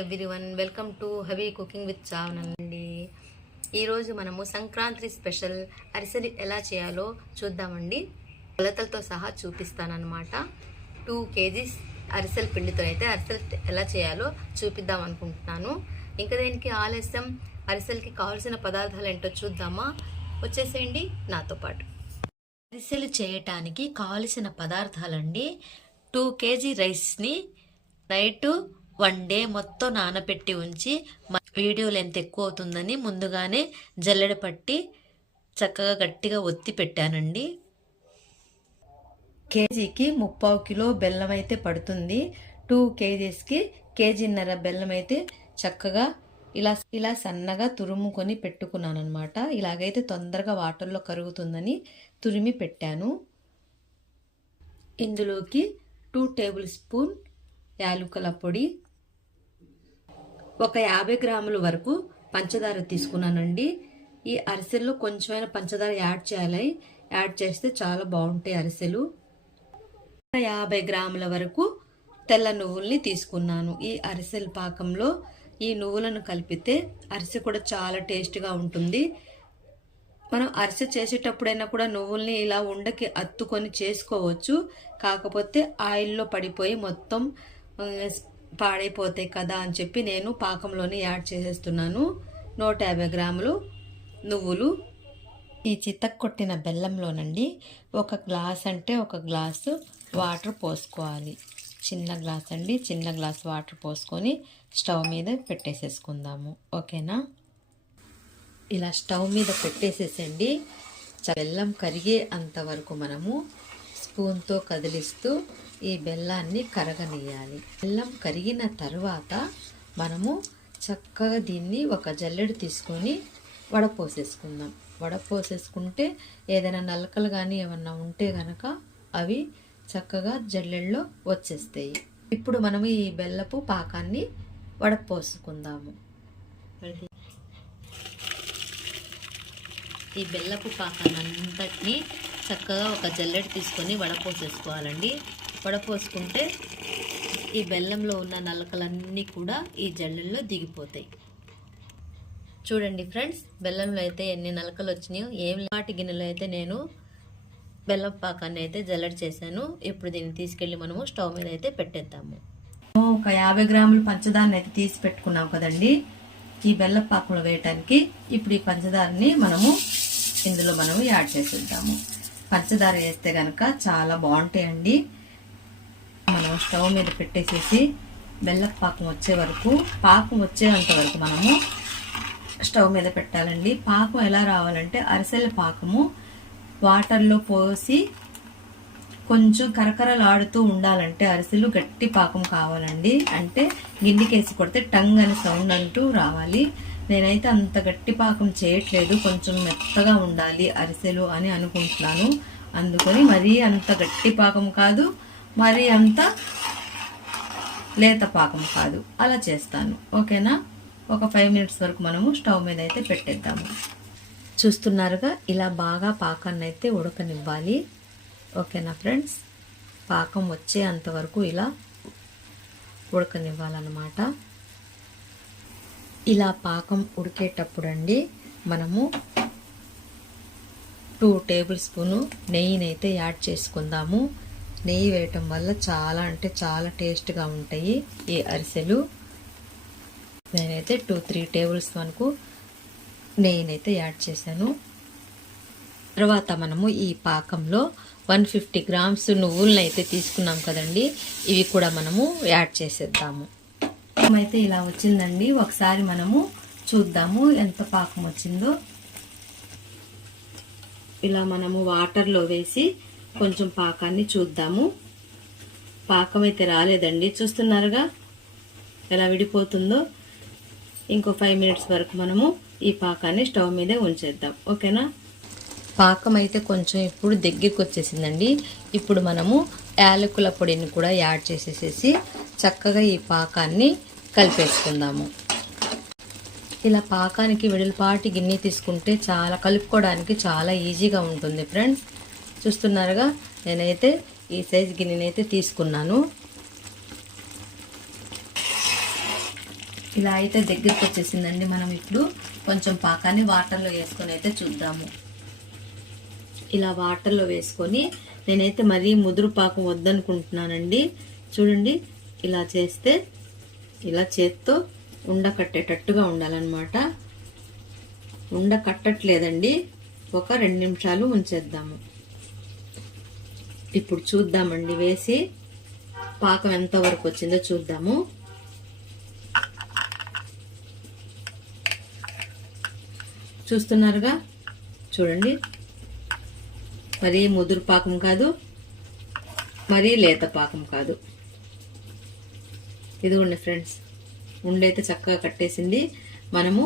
Everyone, welcome to హవీ cooking with channel అండి. ఈరోజు మనము సంక్రాంతి స్పెషల్ అరిసెలు ఎలా చేయాలో చూద్దామండి. కొలతలతో సహా చూపిస్తానన్నమాట. 2 kgs అరిసెల పిండితో అయితే అరిసెలు ఎలా చేయాలో చూపిద్దాం అనుకుంటున్నాను. ఇంకా దీనికి ఆలస్యం, అరిసెలకి కావాల్సిన పదార్థాలు ఏంటో చూద్దామా? వచ్చేసేయండి నాతో పాటు. అరిసెలు చేయటానికి కావలసిన పదార్థాలండి: 2 kg రైస్ని నైట్ 1 డే మొత్తం నానబెట్టి ఉంచి, వీడియో లెంత్ ఎక్కువ అవుతుందని ముందుగానే జల్లెడ పట్టి చక్కగా గట్టిగా ఒత్తి పెట్టానండి. కేజీకి 3/4 కిలో బెల్లం అయితే పడుతుంది. 2 kgsకి కేజీన్నర బెల్లం అయితే చక్కగా ఇలా సన్నగా తురుముకొని పెట్టుకున్నాను అనమాట. ఇలాగైతే తొందరగా వాటర్లో కరుగుతుందని తురిమి పెట్టాను. ఇందులోకి 2 టేబుల్ స్పూన్ యాలకుల పొడి, ఒక 50 గ్రాముల వరకు పంచదార తీసుకున్నానండి. ఈ అరిసెల్లో కొంచెమైనా పంచదార యాడ్ చేస్తే చాలా బాగుంటాయి అరిసెలు. 50 గ్రాముల వరకు తెల్ల నువ్వుల్ని తీసుకున్నాను. ఈ అరిసెల పాకంలో ఈ నువ్వులను కలిపితే అరిసె కూడా చాలా టేస్ట్గా ఉంటుంది. మనం అరిసె చేసేటప్పుడైనా కూడా నువ్వుల్ని ఇలా ఉండకి అత్తుకొని చేసుకోవచ్చు. కాకపోతే ఆయిల్లో పడిపోయి మొత్తం పాడైపోతాయి కదా అని చెప్పి నేను పాకంలోనే యాడ్ చేసేస్తున్నాను. 150 గ్రాములు నువ్వులు. ఈ చితక్కొట్టిన బెల్లంలోనండి 1 గ్లాస్ అంటే 1 గ్లాసు వాటర్ పోసుకోవాలి. చిన్న గ్లాస్ అండి, చిన్న గ్లాస్ వాటర్ పోసుకొని స్టవ్ మీద పెట్టేసేసుకుందాము. ఓకేనా? ఇలా స్టవ్ మీద పెట్టేసేసండి. బెల్లం కరిగే అంతవరకు మనము స్పూన్తో కదిలిస్తూ ఈ బెల్లాన్ని కరగనియాలి. బెల్లం కరిగిన తర్వాత మనము చక్కగా దీన్ని ఒక జల్లెడ తీసుకొని వడపోసేసుకుందాం. వడపోసేసుకుంటే ఏదైనా నలకలు కానీ ఏమన్నా ఉంటే కనుక అవి చక్కగా జల్లెడలో వచ్చేస్తాయి. ఇప్పుడు మనము ఈ బెల్లపు పాకాన్ని వడపోసుకుందాము. ఈ బెల్లపు పాకాన్నంతటిని చక్కగా ఒక జల్లెడ తీసుకొని వడపోసేసుకోవాలండి. వడపోసుకుంటే ఈ బెల్లంలో ఉన్న నలకలన్నీ కూడా ఈ జల్లెడలో దిగిపోతాయి. చూడండి ఫ్రెండ్స్, బెల్లంలో అయితే ఎన్ని నలకలు వచ్చినాయో. వాటి గిన్నెలో అయితే నేను బెల్లం పాకాన్ని అయితే జల్లెడ చేశాను. ఇప్పుడు దీన్ని తీసుకెళ్ళి మనము స్టవ్ మీద అయితే పెట్టేద్దాము. ఒక 50 గ్రాముల పంచదారని అయితే తీసి పెట్టుకున్నాం కదండి ఈ బెల్లం పాకంలో వేయటానికి. ఇప్పుడు ఈ పంచదారని ఇందులో మనము యాడ్ చేసేద్దాము. పంచదార వేస్తే కనుక చాలా బాగుంటాయండి. మనం స్టవ్ మీద పెట్టేసేసి బెల్లం పాకం వచ్చేంత వరకు మనము స్టవ్ మీద పెట్టాలండి. పాకం ఎలా రావాలంటే అరిసెల పాకము వాటర్లో పోసి కొంచెం కరకరలాడుతూ ఉండాలంటే అరిసెలు గట్టి పాకం కావాలండి. అంటే గిన్నెకేసి కొడితే టంగ్ అని సౌండ్ అంటూ రావాలి. నేనైతే అంత గట్టి పాకం చేయట్లేదు, కొంచెం మెత్తగా ఉండాలి అరిసెలు అని అనుకుంటున్నాను. అందుకని మరీ అంత గట్టి పాకం కాదు, మరీ అంత లేత పాకం కాదు, అలా చేస్తాను. ఓకేనా? ఒక 5 మినిట్స్ వరకు మనము స్టవ్ మీద అయితే పెట్టేద్దాము. చూస్తున్నారుగా, ఇలా బాగా పాకాన్ని అయితే ఉడకనివ్వాలి. ఓకేనా ఫ్రెండ్స్? పాకం వచ్చే అంతవరకు ఇలా ఉడకనివ్వాలన్నమాట. ఇలా పాకం ఉడికేటప్పుడు అండి మనము 2 టేబుల్ స్పూను నెయ్యినైతే యాడ్ చేసుకుందాము. నెయ్యి వేయటం వల్ల చాలా అంటే చాలా టేస్ట్గా ఉంటాయి ఈ అరిసెలు. నేనైతే 2-3 టేబుల్ స్పూన్కు నెయ్యినైతే యాడ్ చేశాను. తర్వాత మనము ఈ పాకంలో 150 గ్రామ్స్ నువ్వులను అయితే తీసుకున్నాం కదండి, ఇవి కూడా మనము యాడ్ చేసేద్దాము. అయితే ఇలా వచ్చిందండి. ఒకసారి మనము చూద్దాము ఎంత పాకం వచ్చిందో. ఇలా మనము వాటర్లో వేసి కొంచెం పాకాన్ని చూద్దాము. పాకం అయితే రాలేదండి, చూస్తున్నారుగా ఎలా విడిపోతుందో. ఇంకో 5 మినిట్స్ వరకు మనము ఈ పాకాన్ని స్టవ్ మీదే ఉంచేద్దాం. ఓకేనా? పాకం అయితే కొంచెం ఇప్పుడు దగ్గరికి వచ్చేసిందండి. ఇప్పుడు మనము యాలకుల పొడిని కూడా యాడ్ చేసేసేసి చక్కగా ఈ పాకాన్ని కలిపేసుకుందాము. ఇలా పాకానికి వెడల్పాటి గిన్నె తీసుకుంటే కలుపుకోవడానికి చాలా ఈజీగా ఉంటుంది ఫ్రెండ్స్. చూస్తున్నారుగా, నేనైతే ఈ సైజ్ గిన్నెనైతే తీసుకున్నాను. ఇలా అయితే దగ్గరికి వచ్చేసిందండి. మనం ఇప్పుడు కొంచెం పాకాన్ని వాటర్లో వేసుకొని అయితే చూద్దాము. ఇలా వాటర్లో వేసుకొని నేనైతే మరీ ముదురు పాకం వద్దనుకుంటున్నానండి. చూడండి, ఇలా చేస్తే ఇలా చేత్తో ఉండ కట్టేటట్టుగా ఉండాలన్నమాట. ఉండ కట్టట్లేదండి. ఒక 2 నిమిషాలు ఉంచేద్దాము. ఇప్పుడు చూద్దామండి, వేసి పాకం ఎంతవరకు వచ్చిందో చూద్దాము. చూస్తున్నారుగా, చూడండి, మరీ ముదురు పాకం కాదు, మరీ లేత పాకం కాదు. ఇదిగోండి ఫ్రెండ్స్, ఉండైతే చక్కగా కట్టేసింది. మనము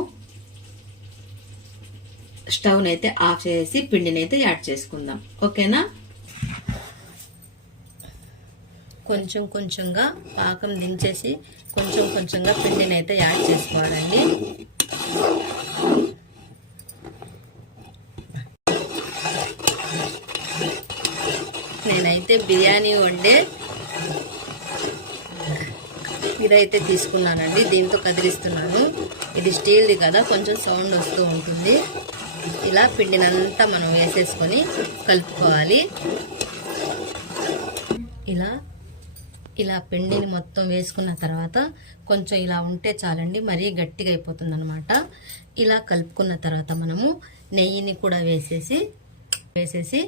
స్టవ్ని అయితే ఆఫ్ చేసి పిండిని అయితే యాడ్ చేసుకుందాం. ఓకేనా? కొంచెం కొంచెంగా పాకం దించేసి కొంచెం కొంచెంగా పిండిని అయితే యాడ్ చేసుకోవాలండి. నేనైతే బిర్యానీ వండే ఇదైతే తీసుకున్నానండి. దీంతో కదిలిస్తున్నాను. ఇది స్టీల్ది కదా, కొంచెం సౌండ్ వస్తూ ఉంటుంది. ఇలా పిండినంతా మనం వేసేసుకొని కలుపుకోవాలి. ఇలా పిండిని మొత్తం వేసుకున్న తర్వాత కొంచెం ఇలా ఉంటే చాలండి, మరీ గట్టిగా అయిపోతుంది అనమాట. ఇలా కలుపుకున్న తర్వాత మనము నెయ్యిని కూడా వేసేసి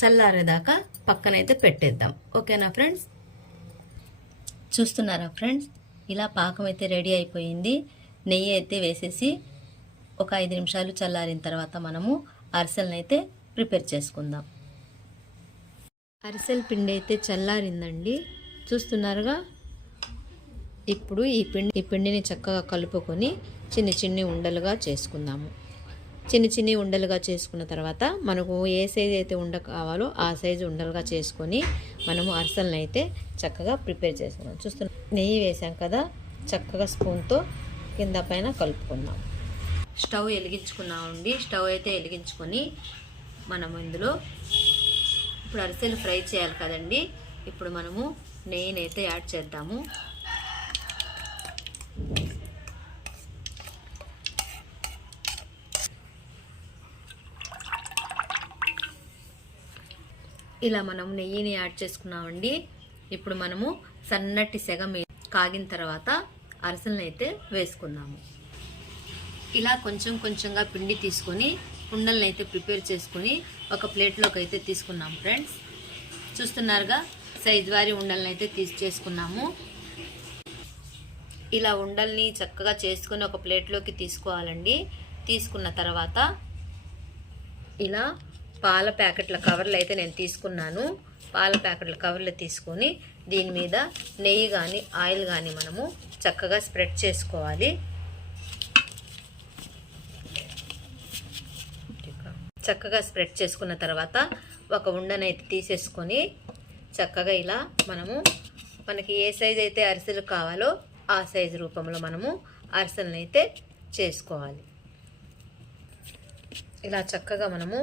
చల్లారేదాకా పక్కనైతే పెట్టేద్దాం. ఓకేనా ఫ్రెండ్స్? చూస్తున్నారా ఫ్రెండ్స్, ఇలా పాకం అయితే రెడీ అయిపోయింది. నెయ్యి అయితే వేసేసి ఒక 5 నిమిషాలు చల్లారిన తర్వాత మనము అరిసెలను అయితే ప్రిపేర్ చేసుకుందాం. అరిసెల పిండి అయితే చల్లారిందండి. చూస్తున్నారుగా. ఇప్పుడు ఈ పిండిని చక్కగా కలుపుకొని చిన్ని ఉండలుగా చేసుకుందాము. చిన్ని ఉండలుగా చేసుకున్న తర్వాత మనకు ఏ సైజు అయితే ఉండ కావాలో ఆ సైజు ఉండలుగా చేసుకొని మనము అరిసెలను అయితే చక్కగా ప్రిపేర్ చేసుకున్నాం. చూస్తున్నాం, నెయ్యి వేసాం కదా, చక్కగా స్పూన్తో కింద పైన కలుపుకుందాం. స్టవ్ వెలిగించుకున్నామండి. స్టవ్ అయితే వెలిగించుకొని మనము ఇందులో ఇప్పుడు అరిసెలు ఫ్రై చేయాలి కదండి. ఇప్పుడు మనము నెయ్యిని అయితే యాడ్ చేద్దాము. ఇలా మనం నెయ్యిని యాడ్ చేసుకున్నామండి. ఇప్పుడు మనము సన్నటి సెగ కాగిన తర్వాత అరిసెలను అయితే వేసుకుందాము. ఇలా కొంచెం కొంచెంగా పిండి తీసుకొని ఉండలను అయితే ప్రిపేర్ చేసుకొని ఒక ప్లేట్లోకి అయితే తీసుకున్నాము ఫ్రెండ్స్. చూస్తున్నారుగా, సైజు వారి ఉండలను అయితే చేసుకున్నాము. ఇలా ఉండల్ని చక్కగా చేసుకొని ఒక ప్లేట్లోకి తీసుకోవాలండి. తీసుకున్న తర్వాత ఇలా పాల ప్యాకెట్ల కవర్లు అయితే నేను తీసుకున్నాను. పాల ప్యాకెట్ల కవర్లు తీసుకొని దీని మీద నెయ్యి కానీ ఆయిల్ కానీ మనము చక్కగా స్ప్రెడ్ చేసుకోవాలి. చక్కగా స్ప్రెడ్ చేసుకున్న తర్వాత ఒక ఉండనైతే తీసేసుకొని చక్కగా ఇలా మనకి ఏ సైజు అయితే అరిసెలు కావాలో ఆ సైజు రూపంలో మనము అరిసెలను అయితే చేసుకోవాలి. ఇలా చక్కగా మనము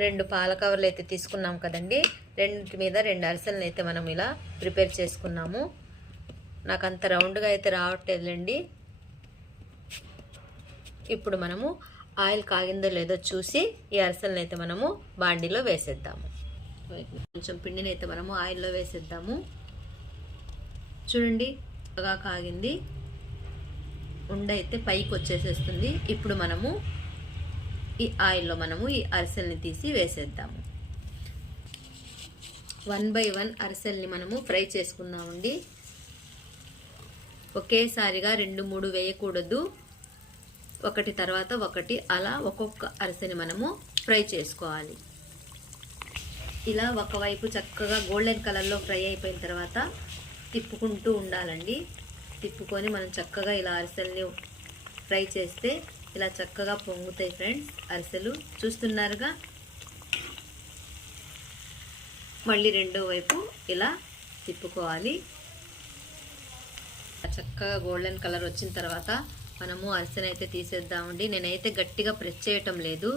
2 పాల కవర్లు అయితే తీసుకున్నాం కదండి. రెండింటి మీద 2 అరిసెలను అయితే మనం ఇలా ప్రిపేర్ చేసుకున్నాము. నాకు అంత రౌండ్గా అయితే రావట్లేదులేండి. ఇప్పుడు మనము ఆయిల్ కాగిందో లేదో చూసి ఈ అరిసెలను అయితే మనము బాండీలో వేసేద్దాము. కొంచెం పిండిని అయితే మనము ఆయిల్లో వేసేద్దాము. చూడండి, బాగా కాగింది. ఉండ అయితే పైకి వచ్చేసేస్తుంది. ఇప్పుడు మనము ఈ ఆయిల్లో మనము ఈ అరిసెల్ని తీసి వేసేద్దాము. 1 బై 1 అరిసెల్ని మనము ఫ్రై చేసుకుందామండి. ఒకేసారిగా 2-3 వేయకూడదు. ఒకటి తర్వాత ఒకటి అలా ఒక్కొక్క అరిసెని మనము ఫ్రై చేసుకోవాలి. ఇలా ఒకవైపు చక్కగా గోల్డెన్ కలర్లో ఫ్రై అయిపోయిన తర్వాత తిప్పుకుంటూ ఉండాలండి. తిప్పుకొని మనం చక్కగా ఇలా అరిసెల్ని ఫ్రై చేస్తే ఇలా చక్కగా పొంగుతాయి ఫ్రెండ్స్ అరిసెలు. చూస్తున్నారుగా. మళ్ళీ రెండో వైపు ఇలా తిప్పుకోవాలి. చక్కగా గోల్డెన్ కలర్ వచ్చిన తర్వాత మనము అరిసెను అయితే తీసేద్దామండి. నేనైతే గట్టిగా ప్రెస్ చేయటం లేదు,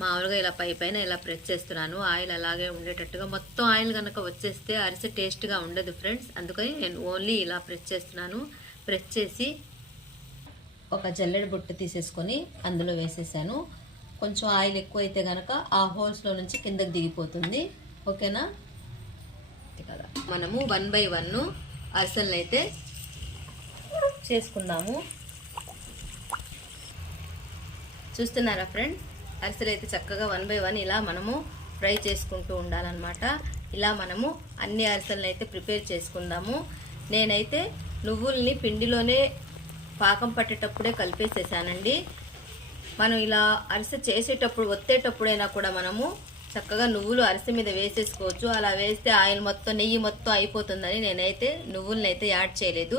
మామూలుగా ఇలా పైన ఇలా ప్రెస్ చేస్తున్నాను. ఆయిల్ అలాగే ఉండేటట్టుగా. మొత్తం ఆయిల్ కనుక వచ్చేస్తే అరిసె టేస్ట్గా ఉండదు ఫ్రెండ్స్. అందుకని నేను ఓన్లీ ఇలా ప్రెస్ చేస్తున్నాను. ప్రెస్ చేసి ఒక జల్లెడ బుట్ట తీసేసుకొని అందులో వేసేసాను. కొంచెం ఆయిల్ ఎక్కువ అయితే కనుక ఆ హోల్స్లో నుంచి కిందకి దిగిపోతుంది. ఓకేనా? కదా మనము 1 by 1 అరిసెలను అయితే చేసుకుందాము. చూస్తున్నారా ఫ్రెండ్స్? అరిసెలు అయితే చక్కగా 1 by 1 ఇలా మనము ఫ్రై చేసుకుంటూ ఉండాలన్నమాట. ఇలా మనము అన్ని అరిసెలను అయితే ప్రిపేర్ చేసుకుందాము. నేనైతే నువ్వుల్ని పిండిలోనే పాకం పట్టేటప్పుడే కలిపేసేసానండి. మనం ఇలా అరిసె చేసేటప్పుడు ఒత్తేటప్పుడైనా కూడా మనము చక్కగా నువ్వులు అరిసె మీద వేసేసుకోవచ్చు. అలా వేస్తే ఆయిల్ మొత్తం నెయ్యి మొత్తం అయిపోతుందని నేనైతే నువ్వుల్ని అయితే యాడ్ చేయలేదు,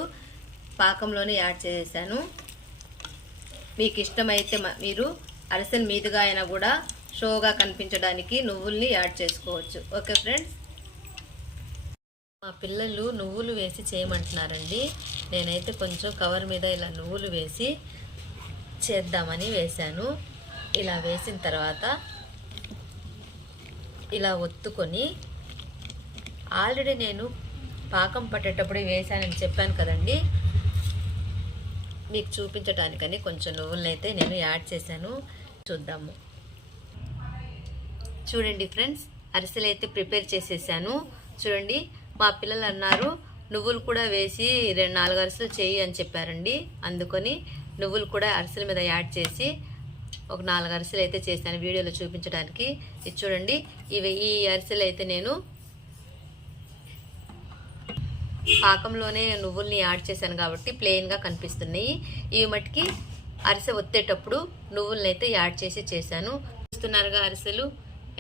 పాకంలోనే యాడ్ చేసేసాను. మీకు ఇష్టమైతే మీరు అరిసెల మీదుగా అయినా కూడా షోగా కనిపించడానికి నువ్వుల్ని యాడ్ చేసుకోవచ్చు. ఓకే ఫ్రెండ్స్, మా పిల్లలు నువ్వులు వేసి చేయమంటున్నారండి. నేనైతే కొంచెం కవర్ మీద ఇలా నువ్వులు వేసి చేద్దామని వేశాను. ఇలా వేసిన తర్వాత ఇలా ఒత్తుకొని, ఆల్రెడీ నేను పాకం పట్టేటప్పుడు వేసానని చెప్పాను కదండి, మీకు చూపించడానికని కొంచెం నువ్వులను అయితే నేను యాడ్ చేశాను. చూద్దాము. చూడండి ఫ్రెండ్స్, అరిసెలు అయితే ప్రిపేర్ చేసేసాను. చూడండి, మా పిల్లలు అన్నారు నువ్వులు కూడా వేసి 2-4 అరిసెలు చేయి అని చెప్పారండి. అందుకని నువ్వులు కూడా అరిసెల మీద యాడ్ చేసి ఒక 4 అరిసెలు అయితే చేశాను వీడియోలో చూపించడానికి. ఇది చూడండి, ఈ అరిసెలు అయితే నేను పాకంలోనే నువ్వుల్ని యాడ్ చేశాను కాబట్టి ప్లెయిన్గా కనిపిస్తున్నాయి. ఇవి మట్టుకి అరిసె ఒత్తేటప్పుడు నువ్వుల్ని అయితే యాడ్ చేసి చేశాను. చూస్తున్నారుగా అరిసెలు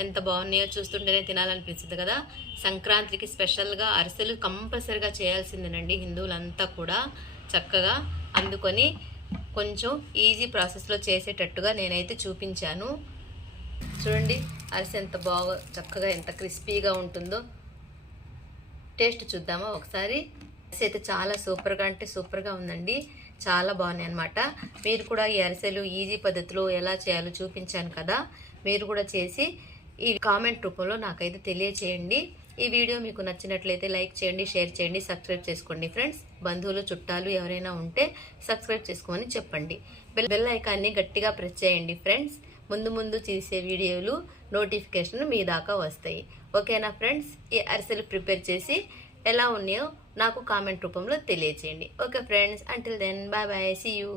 ఎంత బాగున్నాయో, చూస్తుంటేనే తినాలనిపిస్తుంది కదా. సంక్రాంతికి స్పెషల్గా అరిసెలు కంపల్సరిగా చేయాల్సిందేనండి హిందువులంతా కూడా చక్కగా. అందుకొని కొంచెం ఈజీ ప్రాసెస్లో చేసేటట్టుగా నేనైతే చూపించాను. చూడండి అరిసె ఎంత బాగా చక్కగా ఎంత క్రిస్పీగా ఉంటుందో. టేస్ట్ చూద్దామా ఒకసారి? అరిసె అయితే చాలా సూపర్గా అంటే సూపర్గా ఉందండి, చాలా బాగున్నాయి అన్నమాట. మీరు కూడా ఈ అరిసెలు ఈజీ పద్ధతిలో ఎలా చేయాలో చూపించాను కదా, మీరు కూడా చేసి ఈ కామెంట్ రూపంలో నాకైతే తెలియచేయండి. ఈ వీడియో మీకు నచ్చినట్లయితే లైక్ చేయండి, షేర్ చేయండి, సబ్స్క్రైబ్ చేసుకోండి ఫ్రెండ్స్. బంధువులు చుట్టాలు ఎవరైనా ఉంటే సబ్స్క్రైబ్ చేసుకోమని చెప్పండి. బెల్ ఐకాన్ని గట్టిగా ప్రెస్ చేయండి ఫ్రెండ్స్. ముందు చేసే వీడియోలు నోటిఫికేషన్ మీ దాకా వస్తాయి. ఓకేనా ఫ్రెండ్స్? ఈ అరిసెలు ప్రిపేర్ చేసి ఎలా ఉన్నాయో నాకు కామెంట్ రూపంలో తెలియచేయండి. Okay friends, until then bye bye, see you.